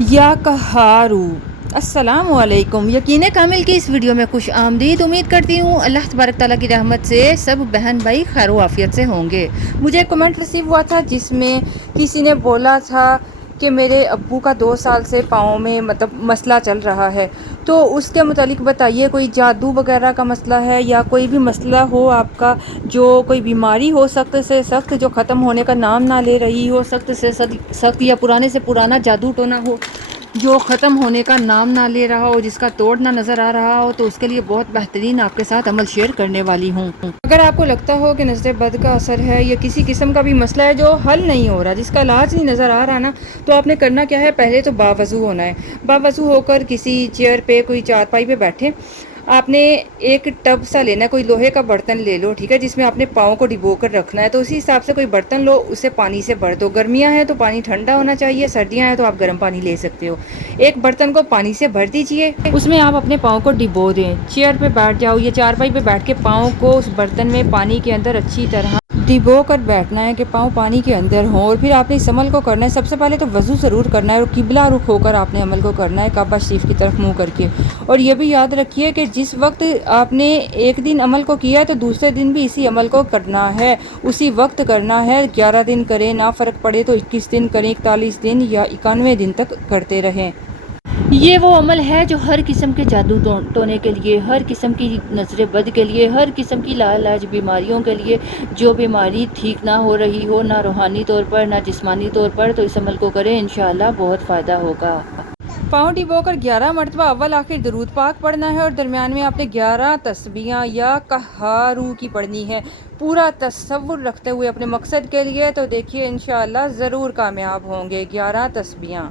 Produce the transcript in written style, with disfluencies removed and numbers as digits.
یا کہارو۔ السلام علیکم، یقین کامل کی اس ویڈیو میں خوش آمدید۔ امید کرتی ہوں اللہ تبارک تعالیٰ کی رحمت سے سب بہن بھائی خیر و عافیت سے ہوں گے۔ مجھے ایک کمنٹ ریسیو ہوا تھا جس میں کسی نے بولا تھا کہ میرے ابو کا 2 سال سے پاؤں میں مسئلہ چل رہا ہے، تو اس کے متعلق بتائیے کوئی جادو وغیرہ کا مسئلہ ہے یا کوئی بھی مسئلہ ہو آپ کا، جو کوئی بیماری ہو سخت سے سخت جو ختم ہونے کا نام نہ لے رہی ہو، سخت سے سخت یا پرانے سے پرانا جادو ٹونا ہو جو ختم ہونے کا نام نہ لے رہا ہو، جس کا توڑ نہ نظر آ رہا ہو، تو اس کے لیے بہت بہترین آپ کے ساتھ عمل شیئر کرنے والی ہوں۔ اگر آپ کو لگتا ہو کہ نظر بد کا اثر ہے یا کسی قسم کا بھی مسئلہ ہے جو حل نہیں ہو رہا، جس کا علاج نہیں نظر آ رہا نا، تو آپ نے کرنا کیا ہے، پہلے تو باوضو ہونا ہے۔ باوضو ہو کر کسی چیئر پہ، کوئی چارپائی پہ بیٹھے، آپ نے ایک ٹب سا لینا ہے، کوئی لوہے کا برتن لے لو، ٹھیک ہے، جس میں آپ نے پاؤں کو ڈبو کر رکھنا ہے۔ تو اسی حساب سے کوئی برتن لو، اسے پانی سے بھر دو۔ گرمیاں ہیں تو پانی ٹھنڈا ہونا چاہیے، سردیاں ہیں تو آپ گرم پانی لے سکتے ہو۔ ایک برتن کو پانی سے بھر دیجئے، اس میں آپ اپنے پاؤں کو ڈبو دیں، چیئر پہ بیٹھ جاؤ یا چارپائی پہ بیٹھ کے پاؤں کو اس برتن میں پانی کے اندر اچھی طرح ڈبو کر بیٹھنا ہے کہ پاؤں پانی کے اندر ہوں۔ اور پھر آپ نے اس عمل کو کرنا ہے، سب سے پہلے تو وضو ضرور کرنا ہے اور قبلہ رخ ہو کر آپ نے عمل کو کرنا ہے، کعبہ شریف کی طرف منہ کر کے۔ اور یہ بھی یاد رکھیے کہ جس وقت آپ نے ایک دن عمل کو کیا ہے تو دوسرے دن بھی اسی عمل کو کرنا ہے، اسی وقت کرنا ہے۔ 11 دن کریں، نہ فرق پڑے تو 21 دن کریں، 41 دن یا 91 دن تک کرتے رہیں۔ یہ وہ عمل ہے جو ہر قسم کے جادو ٹونے کے لیے، ہر قسم کی نظر بد کے لیے، ہر قسم کی لاعلاج بیماریوں کے لیے، جو بیماری ٹھیک نہ ہو رہی ہو، نہ روحانی طور پر نہ جسمانی طور پر، تو اس عمل کو کریں، انشاءاللہ بہت فائدہ ہوگا۔ پاؤں ڈبو کر 11 مرتبہ اول آخر درود پاک پڑھنا ہے اور درمیان میں آپ نے 11 تسبیحاں یا کہارو کی پڑھنی ہے، پورا تصور رکھتے ہوئے اپنے مقصد کے لیے۔ تو دیکھیے انشاءاللہ ضرور کامیاب ہوں گے۔ 11 تسبیحاں۔